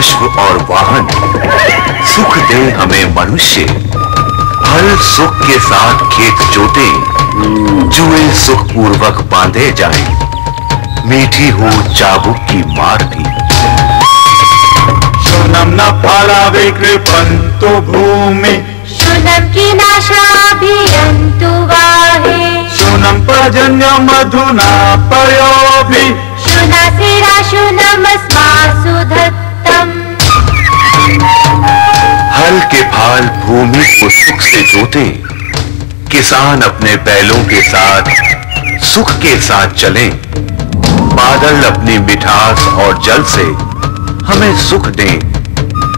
अश्व और वाहन, सुख दे हमें मनुष्य। हल सुख के साथ खेत जोते, जुए सुख पूर्वक बांधे जाएं। मीठी हो चाबुक की मार भी। शूनं न फलावे कृपन्तु भूमि, शूनं कीनाशाभियन्तु वाहे। शूनं पर्जन्यमधुना पयोभि, शूनासिरा शूनमस्मासु धत्तम्। हल के फाल भूमि को सुख से जोते, किसान अपने बैलों के साथ सुख के साथ चलें। बादल अपनी मिठास और जल से हमें सुख दें,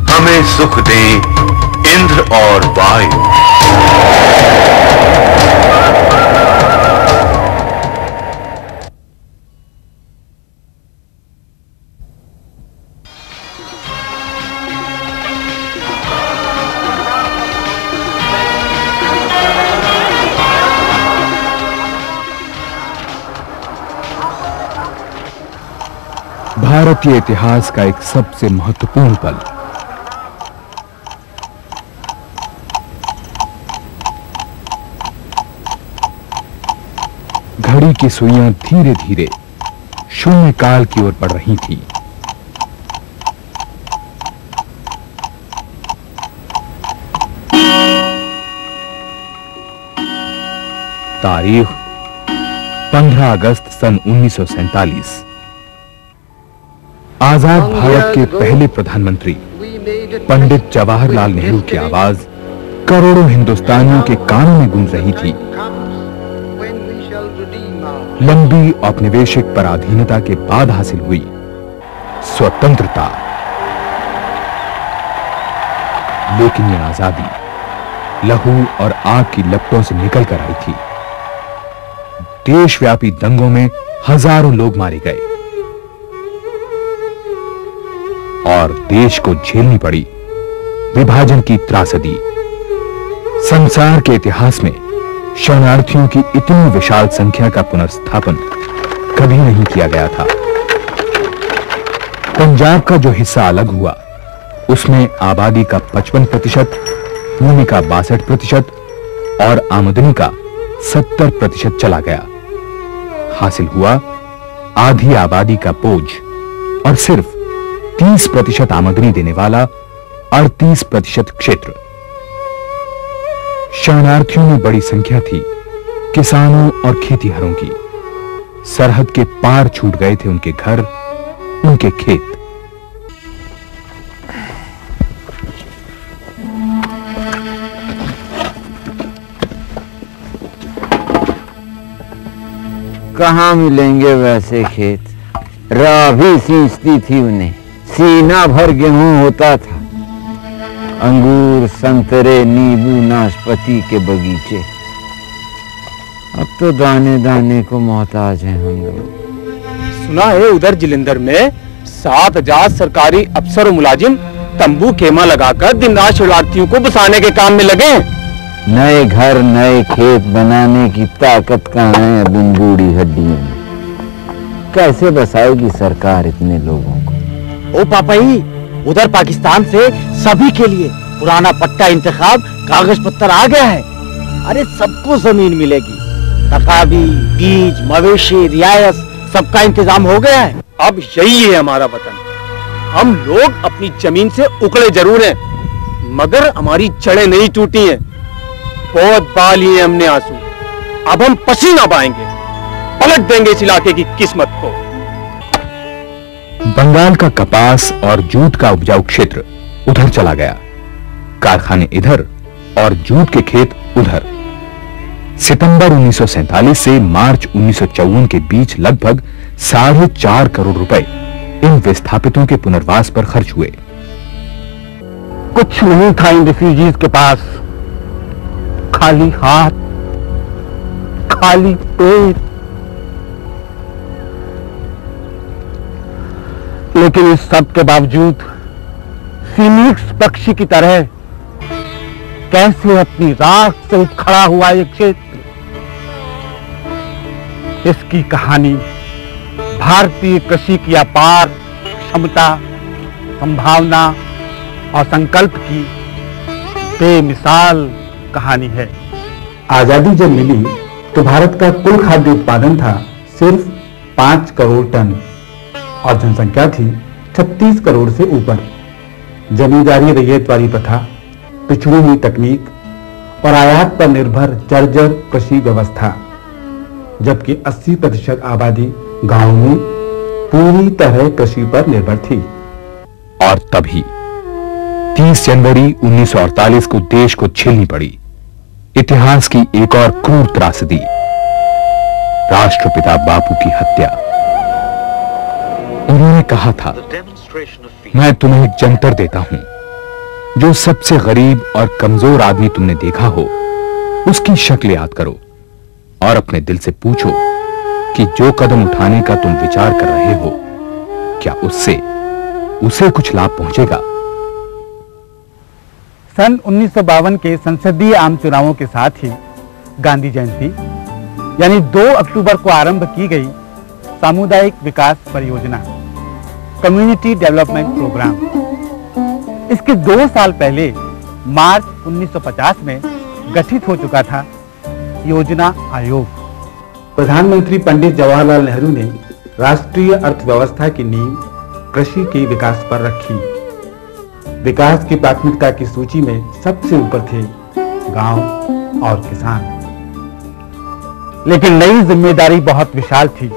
हमें सुख दें इंद्र और वायु। भारतीय इतिहास का एक सबसे महत्वपूर्ण पल। घड़ी की सुइयां धीरे धीरे शून्य काल की ओर बढ़ रही थी। तारीख 15 अगस्त सन 1947। आजाद भारत के पहले प्रधानमंत्री पंडित जवाहरलाल नेहरू की आवाज करोड़ों हिंदुस्तानियों के कानों में गूंज रही थी। लंबी औपनिवेशिक पराधीनता के बाद हासिल हुई स्वतंत्रता। लेकिन यह आजादी लहू और आग की लपटों से निकल कर आई थी। देशव्यापी दंगों में हजारों लोग मारे गए और देश को झेलनी पड़ी विभाजन की त्रासदी। संसार के इतिहास में शरणार्थियों की इतनी विशाल संख्या का पुनर्स्थापन कभी नहीं किया गया था। पंजाब का जो हिस्सा अलग हुआ, उसमें आबादी का 55%, भूमि का 62% और आमदनी का 70% चला गया। हासिल हुआ आधी आबादी का बोझ और सिर्फ 30% आमदनी देने वाला 38% क्षेत्र। शरणार्थियों में बड़ी संख्या थी किसानों और खेतीहरों की। सरहद के पार छूट गए थे उनके घर, उनके खेत। कहां मिलेंगे वैसे खेत? राह भी सींचती थी उन्हें, सीना भर गेहूं होता था। अंगूर, संतरे, नींबू, नाशपाती के बगीचे। अब तो दाने दाने को मोहताज हैं हम लोग। सुना है उधर जिलेंदर में 7,000 सरकारी अफसर और मुलाजिम तंबू खेमा लगाकर दिन रात शरणार्थियों को बसाने के काम में लगे। नए घर, नए खेत बनाने की ताकत कहाँ है अब इन बूढ़ी हड्डियों में? कैसे बसाएगी सरकार इतने लोगों को? ओ पापाई, उधर पाकिस्तान से सभी के लिए पुराना पट्टा इंतखाब कागज पत्तर आ गया है। अरे सबको जमीन मिलेगी, तकाबी, बीज, मवेशी, रियायत सबका इंतजाम हो गया है। अब यही है हमारा वतन। हम लोग अपनी जमीन से उखड़े जरूर हैं, मगर हमारी जड़ें नहीं टूटी हैं। बहुत बाल लिए हमने आंसू, अब हम पसीना बहाएंगे, पलट देंगे इस इलाके की किस्मत को। बंगाल का कपास और जूट का उपजाऊ क्षेत्र उधर चला गया, कारखाने इधर और जूट के खेत उधर। सितंबर 1947 से मार्च 1954 के बीच लगभग 4.5 करोड़ रुपए इन विस्थापितों के पुनर्वास पर खर्च हुए। कुछ नहीं था इन रिफ्यूजीज के पास, खाली हाथ, खाली पेट। लेकिन इस सब के बावजूद फीनिक्स पक्षी की तरह कैसे अपनी राख से उठ खड़ा हुआ ये क्षेत्र। इसकी कहानी भारतीय कृषि की अपार क्षमता, संभावना और संकल्प की बेमिसाल कहानी है। आजादी जब मिली तो भारत का कुल खाद्य उत्पादन था सिर्फ 5 करोड़ टन और जनसंख्या थी 36 करोड़ से ऊपर। जमींदारी रैयतवारी प्रथा, पिछड़ी हुई तकनीक और आयात पर निर्भर जर्जर कृषि व्यवस्था, जबकि 80% आबादी गांव में पूरी तरह कृषि पर निर्भर थी। और तभी 30 जनवरी 1948 को देश को झेलनी पड़ी इतिहास की एक और क्रूर त्रासदी, राष्ट्रपिता बापू की हत्या। उन्होंने कहा था, मैं तुम्हें एक जंतर देता हूं, जो सबसे गरीब और कमजोर आदमी तुमने देखा हो उसकी शक्ल याद करो और अपने दिल से पूछो कि जो कदम उठाने का तुम विचार कर रहे हो क्या उससे उसे कुछ लाभ पहुंचेगा। सन 1952 के संसदीय आम चुनावों के साथ ही गांधी जयंती यानी 2 अक्टूबर को आरंभ की गई सामुदायिक विकास परियोजना कम्युनिटी डेवलपमेंट प्रोग्राम, इसके 2 साल पहले मार्च 1950 में गठित हो चुका था योजना आयोग। प्रधानमंत्री पंडित जवाहरलाल नेहरू ने राष्ट्रीय अर्थव्यवस्था की नींव कृषि के विकास पर रखी। विकास की प्राथमिकता की सूची में सबसे ऊपर थे गांव और किसान। लेकिन नई जिम्मेदारी बहुत विशाल थी।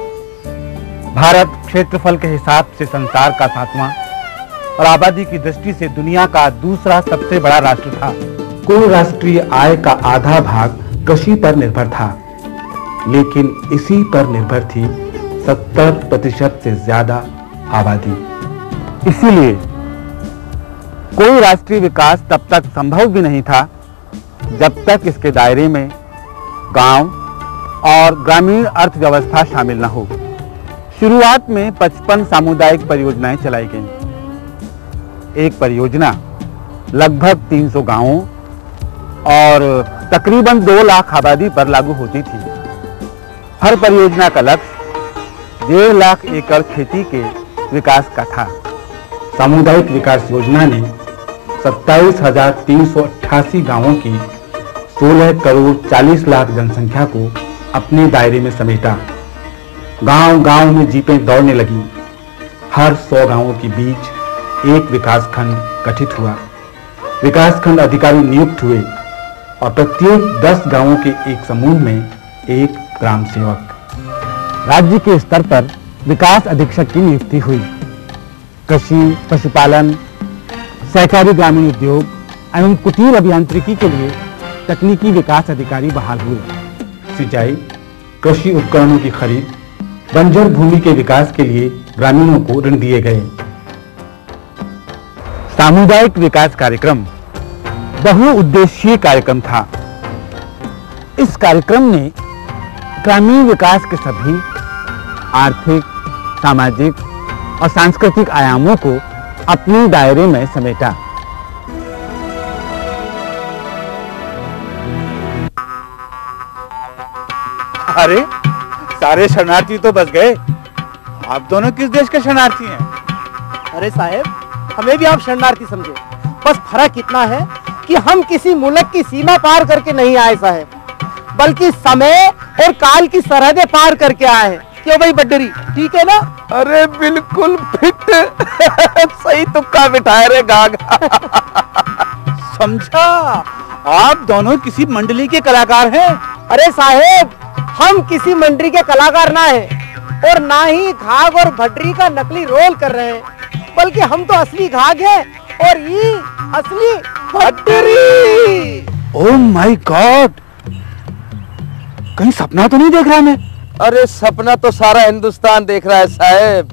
भारत क्षेत्रफल के हिसाब से संसार का 7वां और आबादी की दृष्टि से दुनिया का दूसरा सबसे बड़ा राष्ट्र था। कुल राष्ट्रीय आय का आधा भाग कृषि पर निर्भर था, लेकिन इसी पर निर्भर थी 70% से ज्यादा आबादी। इसीलिए कोई राष्ट्रीय विकास तब तक संभव भी नहीं था जब तक इसके दायरे में गांव और ग्रामीण अर्थव्यवस्था शामिल न हो। शुरुआत में 55 सामुदायिक परियोजनाएं चलाई गईं। एक परियोजना लगभग 300 गांवों और तकरीबन 2 लाख आबादी पर लागू होती थी। हर परियोजना का लक्ष्य 1.5 लाख एकड़ खेती के विकास का था। सामुदायिक विकास योजना ने 27,388 गांवों की 16 करोड़ 40 लाख जनसंख्या को अपने दायरे में समेटा। गांव-गांव में जीपें दौड़ने लगी। हर 100 गांवों के बीच एक विकासखंड गठित हुआ। विकासखंड अधिकारी नियुक्त हुए और प्रत्येक 10 गांवों के एक समूह में एक ग्राम सेवक। राज्य के स्तर पर विकास अधीक्षक की नियुक्ति हुई। कृषि, पशुपालन, सहकारी ग्रामीण उद्योग एवं कुटीर अभियांत्रिकी के लिए तकनीकी विकास अधिकारी बहाल हुए। सिंचाई, कृषि उपकरणों की खरीद, बंजर भूमि के विकास के लिए ग्रामीणों को ऋण दिए गए। सामुदायिक विकास कार्यक्रम बहुउद्देशीय कार्यक्रम था। इस कार्यक्रम ने ग्रामीण विकास के सभी आर्थिक, सामाजिक और सांस्कृतिक आयामों को अपने दायरे में समेटा। अरे सारे शरणार्थी तो बच गए। आप दोनों किस देश के शरणार्थी हैं? अरे साहब, हमें भी आप शरणार्थी समझे। बस फर्क इतना है कि हम किसी मुल्क की सीमा पार करके नहीं आए साहब, बल्कि समय और काल की सरहदें पार करके आए हैं। क्यों भाई बड्डरी, ठीक है ना? अरे बिल्कुल फिट। सही तुक्का बिठाए रे गागा। समझा, आप दोनों किसी मंडली के कलाकार हैं। अरे साहेब, हम किसी मंडली के कलाकार ना हैं और ना ही घाघ और भड्डरी का नकली रोल कर रहे हैं, बल्कि हम तो असली घाघ हैं और ये असली भड्डरी। ओह माय गॉड, कहीं सपना तो नहीं देख रहा मैं? अरे सपना तो सारा हिंदुस्तान देख रहा है साहब।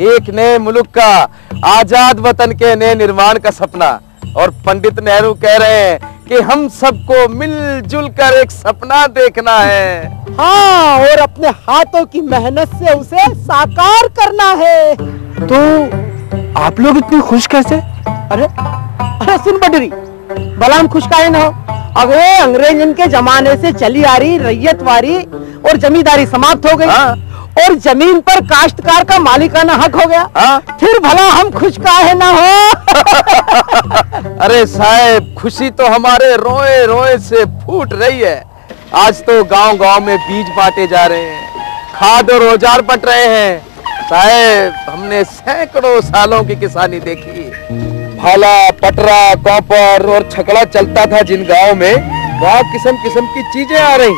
एक नए मुल्क का, आजाद वतन के नए निर्माण का सपना। और पंडित नेहरू कह रहे हैं कि हम सबको मिलजुल कर एक सपना देखना है। हाँ, और अपने हाथों की मेहनत से उसे साकार करना है। तो आप लोग इतने खुश कैसे? अरे सुन बड्डरी, भला हम खुश काहे ना हो? अरे अंग्रेजन के जमाने से चली आ रही रैयतवारी और जमींदारी समाप्त हो गई। और जमीन पर काश्तकार का मालिकाना हक हो गया, फिर भला हम खुश काहे ना हो। अरे साहब, खुशी तो हमारे रोए रोए से फूट रही है। आज तो गांव-गांव में बीज बांटे जा रहे हैं, खाद और औजार बट रहे हैं। साहब, हमने सैकड़ों सालों की किसानी देखी। भाला, पटरा, कॉपर और छकड़ा चलता था जिन गांव में, वहां किस्म किस्म की चीजें आ रही।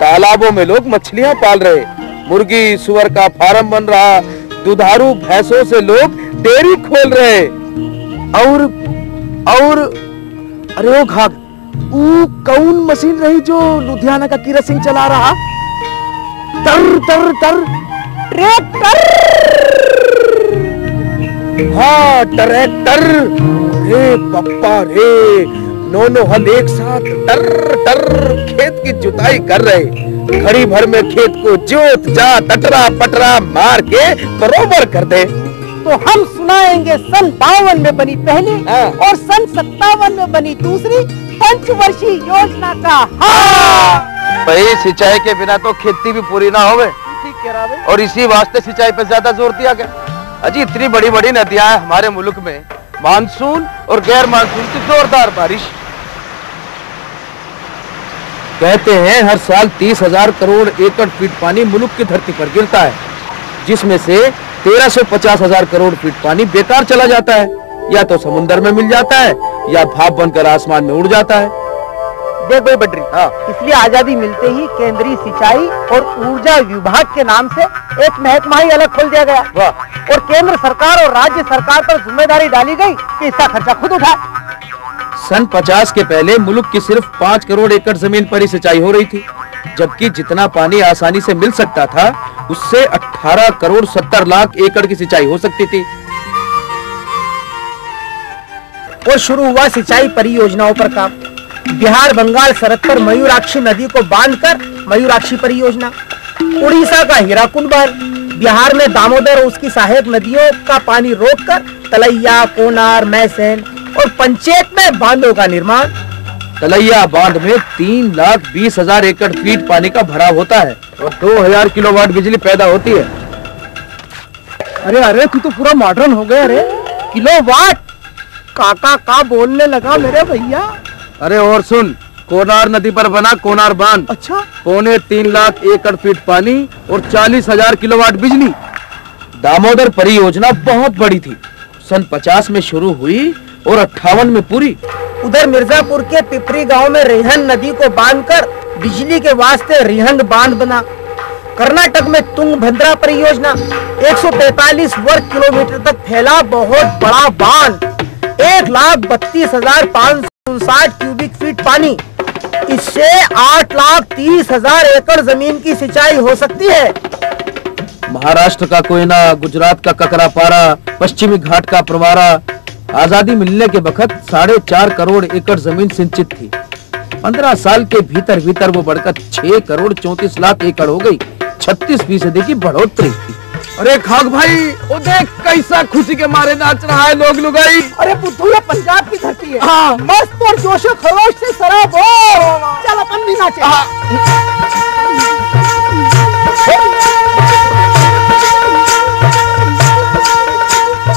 तालाबों में लोग मछलियां पाल रहे, मुर्गी सुअर का फार्म बन रहा, दुधारू भैंसों से लोग डेयरी खोल रहे। और अरे ओ घाघ, कौन मशीन रही जो लुधियाना का कीरत सिंह चला रहा? टर टर टर ट्रैक्टर। हाँ, ट्रैक्टर। रे पप्पा रे, दोनों हल एक साथ टर टर खेत की जुताई कर रहे। घड़ी भर में खेत को जोत जा टटरा पटरा मार के बरोबर कर दे। तो हम सुनाएंगे सन 52 में बनी पहली और सन 57 में बनी दूसरी पंचवर्षीय योजना का। हाँ, भाई सिंचाई के बिना तो खेती भी पूरी ना होवे। ठीक कह रहा है। और इसी वास्ते सिंचाई पर ज्यादा जोर दिया गया। अजी इतनी बड़ी बड़ी नदियां हैं हमारे मुल्क में, मानसून और गैर मानसून की जोरदार बारिश। कहते हैं हर साल 30,000 करोड़ एकड़ फीट पानी मुल्क की धरती पर गिरता है, जिसमें से 1350,000 करोड़ फीट पानी बेकार चला जाता है, या तो समुद्र में मिल जाता है या भाप बनकर आसमान में उड़ जाता है। देख भाई बड्री, इसलिए आजादी मिलते ही केंद्रीय सिंचाई और ऊर्जा विभाग के नाम से एक महकमा ही अलग खोल दिया गया और केंद्र सरकार और राज्य सरकार पर जिम्मेदारी डाली गई कि इसका खर्चा खुद उठाए। सन 50 के पहले मुल्क की सिर्फ 5 करोड़ एकड़ जमीन पर ही सिंचाई हो रही थी, जबकि जितना पानी आसानी से मिल सकता था उससे 18 करोड़ 70 लाख एकड़ की सिंचाई हो सकती थी। और शुरू हुआ सिंचाई परियोजनाओं पर काम। बिहार बंगाल सरहद पर मयूराक्षी नदी को बांधकर मयूराक्षी परियोजना, उड़ीसा का हीराकुंड बांध, बिहार में दामोदर और उसकी सहायक नदियों का पानी रोककर तलैया, कोनार, मैसेन और पंचेत में बांधों का निर्माण। तलैया बांध में 3,20,000 एकड़ फीट पानी का भराव होता है और 2000 किलोवाट बिजली पैदा होती है। अरे अरे, तू तो पूरा मॉडर्न हो गया रे। किलोवाट काका का बोलने लगा मेरे भैया। अरे और सुन, कोनार नदी पर बना कोनार बांध। अच्छा, 3.25 लाख एकड़ फीट पानी और 40,000 किलोवाट बिजली। दामोदर परियोजना बहुत बड़ी थी, सन 50 में शुरू हुई और 58 में पूरी। उधर मिर्जापुर के पिपरी गांव में रिहन नदी को बांधकर बिजली के वास्ते रिहन बांध बना। कर्नाटक में तुंगभद्रा परियोजना 145 वर्ग किलोमीटर तक फैला बहुत बड़ा बांध, 1,32,559 क्यूबिक फीट पानी। इससे 8,30,000 एकड़ जमीन की सिंचाई हो सकती है। महाराष्ट्र का कोयना, गुजरात का ककरापारा, पश्चिमी घाट का प्रवारा, आजादी मिलने के वक्त 4.5 करोड़ एकड़ जमीन सिंचित थी। 15 साल के भीतर भीतर वो बढ़कर 6 करोड़ 34 लाख एकड़ हो गई। 36% की बढ़ोतरी थी। अरे खाक भाई, वो देख कैसा खुशी के मारे नाच रहा है लोग लुगाई। अरे बुद्धू, ये पंजाब की धरती है। हाँ, मस्त और जोशो खरोश से सराबोर। चल अपन भी नाचे।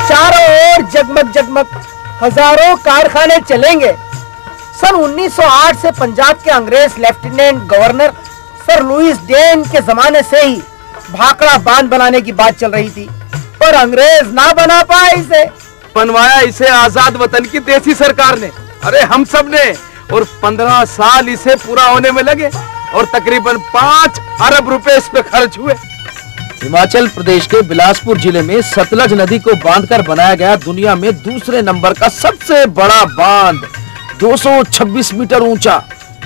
चारों ओर जगमग जगमग हजारों कारखाने चलेंगे। सन 1908 से पंजाब के अंग्रेज lieutenant governor sir Louis Dane के जमाने से ही भाखड़ा बांध बनाने की बात चल रही थी, पर अंग्रेज ना बना पाए इसे। बनवाया इसे आजाद वतन की देसी सरकार ने, अरे हम सब ने, और 15 साल इसे पूरा होने में लगे और तकरीबन 5 अरब रुपए इस पे खर्च हुए। हिमाचल प्रदेश के बिलासपुर जिले में सतलज नदी को बांधकर बनाया गया दुनिया में दूसरे नंबर का सबसे बड़ा बांध, 226 मीटर ऊंचा,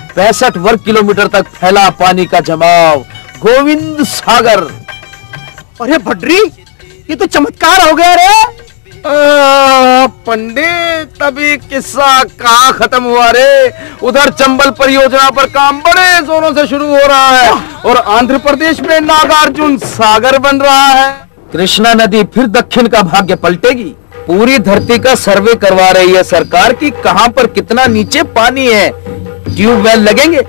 65 वर्ग किलोमीटर तक फैला पानी का जमाव, गोविंद सागर। अरे भड्री, ये तो चमत्कार हो गया रे। पंडित, अभी किस्सा कहाँ खत्म हुआ रे। उधर चंबल परियोजना पर काम बड़े जोरों से शुरू हो रहा है और आंध्र प्रदेश में नागार्जुन सागर बन रहा है। कृष्णा नदी फिर दक्षिण का भाग्य पलटेगी। पूरी धरती का सर्वे करवा रही है सरकार कि कहां पर कितना नीचे पानी है। ट्यूबवेल लगेंगे,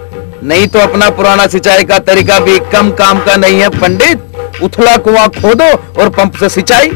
नहीं तो अपना पुराना सिंचाई का तरीका भी कम काम का नहीं है पंडित। उथला कुआं खोदो और पंप से सिंचाई।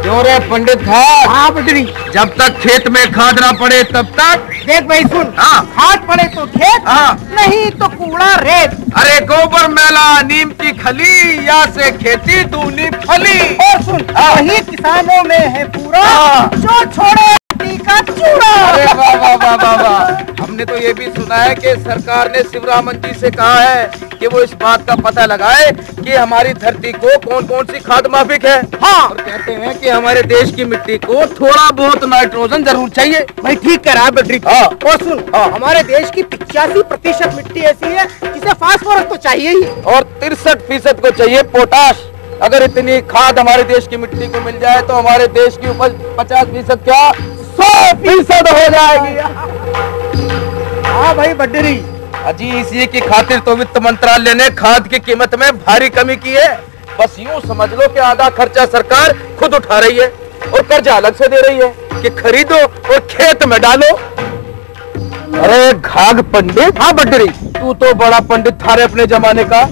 क्यों रे पंडित खाद? हाँ बटरी, जब तक खेत में खाद ना पड़े तब तक। देख भाई सुन, हाँ। खाद पड़े तो खेत, हाँ। नहीं तो कूड़ा रेत। अरे गोबर मैला नीम की खली, या से खेती दूनी फली। और सुन, वही किसानों में है पूरा, हाँ। जो छोड़े का चूड़ा। अरे वाह वाह वाह वाह वाह। हमने तो ये भी सुना है कि सरकार ने शिवरामन जी से कहा है कि वो इस बात का पता लगाए कि हमारी धरती को कौन कौन सी खाद माफिक है। हाँ। और कहते हैं कि हमारे देश की मिट्टी को थोड़ा बहुत नाइट्रोजन जरूर चाहिए। भाई ठीक कह रहा है बटरी। हाँ। और सुन, हमारे देश की 85% मिट्टी ऐसी है जिसे फास्फोरस तो चाहिए ही, और 63% को चाहिए पोटाश। अगर इतनी खाद हमारे देश की मिट्टी को मिल जाए तो हमारे देश की उपज 50% क्या 100% हो जाएगी। हाँ भाई बटरी। अजी इसी की खातिर तो वित्त मंत्रालय ने खाद की कीमत में भारी कमी की है। बस यूं समझ लो कि आधा खर्चा सरकार खुद उठा रही है और कर्जा अलग से दे रही है कि खरीदो और खेत में डालो। अरे घाघ पंडित। हाँ बटरी, तू तो बड़ा पंडित था रे अपने जमाने का,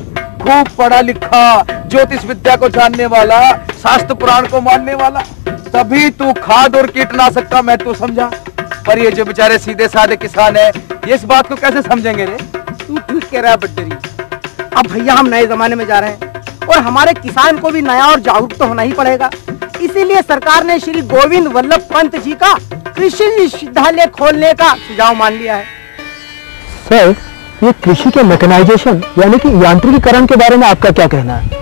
खूब पढ़ा लिखा, ज्योतिष विद्या को जानने वाला, शास्त्र पुराण को मानने वाला, तभी तू खाद और कीटनाशक का महत्व समझा। पर ये जो बेचारे सीधे साधे किसान है, ये इस बात को कैसे समझेंगे रे? तू ठीक कह रहा है बटरी। अब भैया हम नए जमाने में जा रहे हैं और हमारे किसान को भी नया और जागरूक तो होना ही पड़ेगा। इसीलिए सरकार ने श्री गोविंद वल्लभ पंत जी का कृषि विश्वविद्यालय खोलने का सुझाव मान लिया है। सर, ये कृषि के मैकेनाइजेशन यानी कि यांत्रिकीकरण के बारे में आपका क्या कहना है?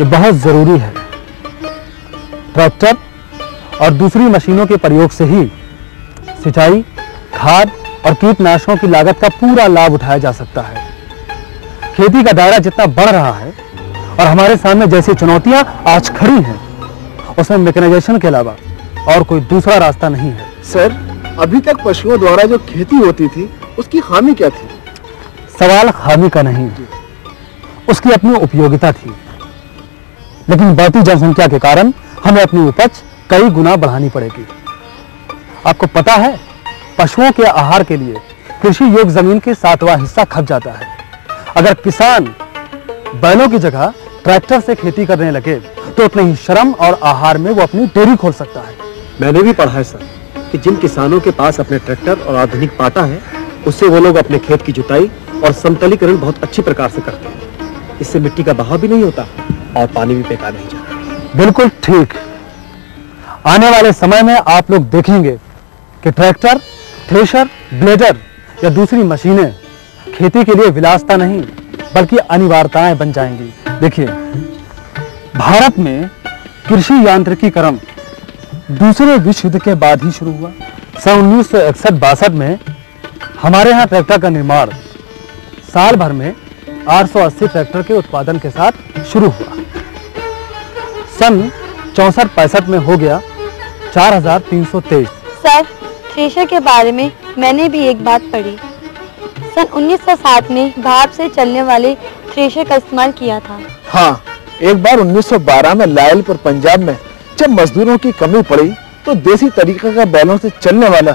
ये बहुत जरूरी है। ट्रैक्टर और दूसरी मशीनों के प्रयोग से ही सिंचाई, खाद और कीटनाशकों की लागत का पूरा लाभ उठाया जा सकता है। खेती का दायरा जितना बढ़ रहा है और हमारे सामने जैसी चुनौतियां आज खड़ी हैं, उसमें मैकेनाइजेशन के अलावा और कोई दूसरा रास्ता नहीं है। सर, अभी तक पशुओं द्वारा जो खेती होती थी उसकी खामी क्या थी? सवाल खामी का नहीं, उसकी अपनी उपयोगिता थी, लेकिन बढ़ती जनसंख्या के कारण हमें अपनी उपज कई गुना बढ़ानी पड़ेगी। आपको पता है, पशुओं के आहार के लिए कृषि योग्य जमीन के 7वां हिस्सा खप जाता है। अगर किसान बैलों की जगह ट्रैक्टर से खेती करने लगे तो उतने ही श्रम और आहार में वो अपनी डेयरी खोल सकता है। मैंने भी पढ़ा है सर कि जिन किसानों के पास अपने ट्रैक्टर और आधुनिक पाटा है, उससे वो लोग अपने खेत की जुताई और समतलीकरण बहुत अच्छी प्रकार से करते हैं। इससे मिट्टी का बहाव भी नहीं होता और पानी भी बेकार नहीं जाता। बिल्कुल ठीक। आने वाले समय में आप लोग देखेंगे कि ट्रैक्टर, थ्रेशर, ब्लेडर या दूसरी मशीनें खेती के लिए विलासिता नहीं बल्कि अनिवार्यताएं बन जाएंगी। देखिए, भारत में कृषि यांत्रिकीकरण दूसरे विश्व युद्ध के बाद ही शुरू हुआ। सन 1961-62 में हमारे यहाँ ट्रैक्टर का निर्माण साल भर में 880 ट्रैक्टर के उत्पादन के साथ शुरू हुआ। सन 64-65 में हो गया 4323। सर, थ्रेशर के बारे में मैंने भी एक बात पढ़ी। सन 1960 में भाप से चलने वाले थ्रेशर का इस्तेमाल किया था। हाँ, एक बार 1912 में लायलपुर पंजाब में जब मजदूरों की कमी पड़ी तो देसी तरीके का बैलों से चलने वाला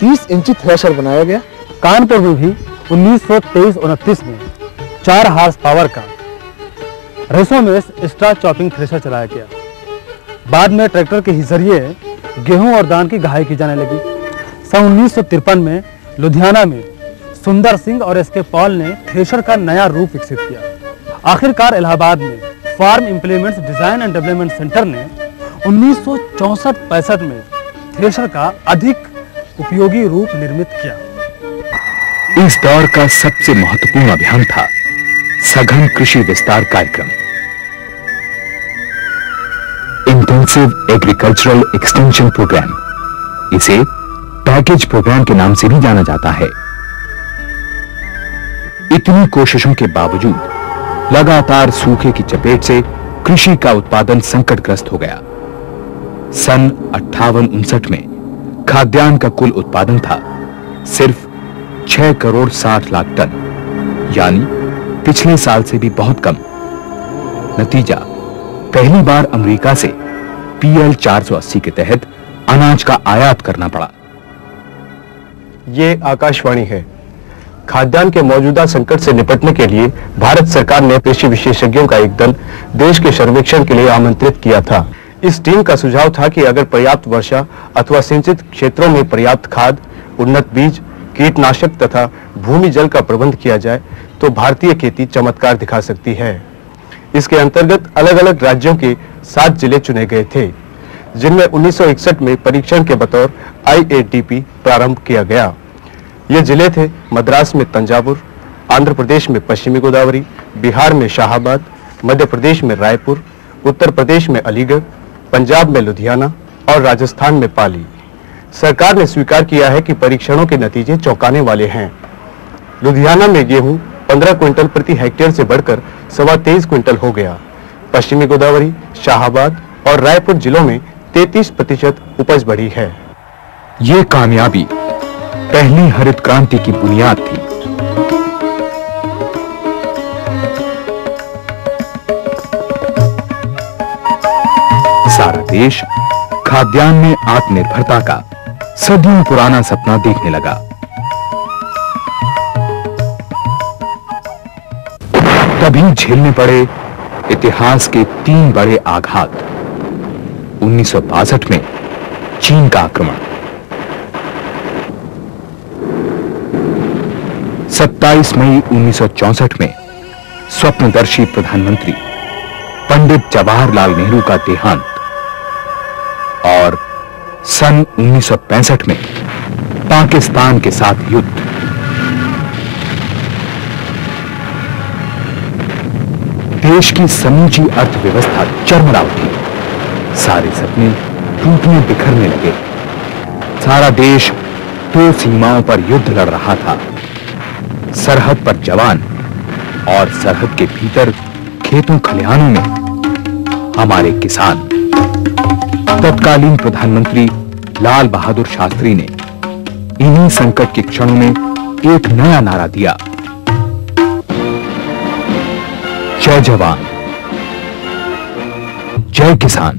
30 इंची थ्रेशर बनाया गया। कानपुर में भी 1923-29 में 4 हार्स पावर का रेसों में स्ट्रा चॉपिंग थ्रेशर चलाया गया। बाद में ट्रैक्टर के ही जरिए गेहूं और धान की गहाई की जाने लगी। सन 1953 में लुधियाना में सुंदर सिंह और एस के पॉल ने थ्रेशर का नया रूप विकसित किया। आखिरकार इलाहाबाद में farm implements design and development centre ने 1964-65 में थ्रेशर का अधिक उपयोगी रूप निर्मित किया। इस दौर का सबसे महत्वपूर्ण अभियान था सघन कृषि विस्तार कार्यक्रम, इंटेंसिव एग्रीकल्चरल एक्सटेंशन प्रोग्राम। इसे पैकेज प्रोग्राम के नाम से भी जाना जाता है। इतनी कोशिशों के बावजूद लगातार सूखे की चपेट से कृषि का उत्पादन संकटग्रस्त हो गया। सन 58-59 में खाद्यान्न का कुल उत्पादन था सिर्फ 6 करोड़ 60 लाख टन, यानी पिछले साल से भी बहुत कम। नतीजा, पहली बार अमेरिका से PL 480 के तहत अनाज का आयात करना पड़ा। ये आकाशवाणी है। खाद्यान्न के मौजूदा संकट से निपटने के लिए भारत सरकार ने कृषि विशेषज्ञों का एक दल देश के सर्वेक्षण के लिए आमंत्रित किया था। इस टीम का सुझाव था कि अगर पर्याप्त वर्षा अथवा सिंचित क्षेत्रों में पर्याप्त खाद, उन्नत बीज, कीटनाशक तथा भूमि जल का प्रबंध किया जाए तो भारतीय खेती चमत्कार दिखा सकती है। इसके अंतर्गत अलग अलग राज्यों के 7 जिले चुने गए थे, जिनमें 1961 में परीक्षण के बतौर IATP प्रारंभ किया गया। ये जिले थे मद्रास में तंजावुर, आंध्र प्रदेश में पश्चिमी गोदावरी, बिहार में शाहाबाद, मध्य प्रदेश में रायपुर, उत्तर प्रदेश में अलीगढ़, पंजाब में लुधियाना और राजस्थान में पाली। सरकार ने स्वीकार किया है कि परीक्षणों के नतीजे चौंकाने वाले हैं। लुधियाना में गेहूं 15 क्विंटल प्रति हेक्टेयर से बढ़कर 23.25 क्विंटल हो गया। पश्चिमी गोदावरी, शाहाबाद और रायपुर जिलों में 33% उपज बढ़ी है। ये कामयाबी पहली हरित क्रांति की बुनियाद थी। सारा देश खाद्यान्न में आत्मनिर्भरता का सदियों पुराना सपना देखने लगा। तभी झेलने पड़े इतिहास के 3 बड़े आघात। 1962 में चीन का आक्रमण, 27 मई 1964 में स्वप्नदर्शी प्रधानमंत्री पंडित जवाहरलाल नेहरू का देहांत और सन 1965 में पाकिस्तान के साथ युद्ध। देश की समूची अर्थव्यवस्था चरमरा उठी। सारे सपने टूटने बिखरने लगे। सारा देश 2 सीमाओं पर युद्ध लड़ रहा था। सरहद पर जवान और सरहद के भीतर खेतों खलिहानों में हमारे किसान। तत्कालीन प्रधानमंत्री लाल बहादुर शास्त्री ने इन्हीं संकट के क्षणों में एक नया नारा दिया, जय जवान, जय किसान।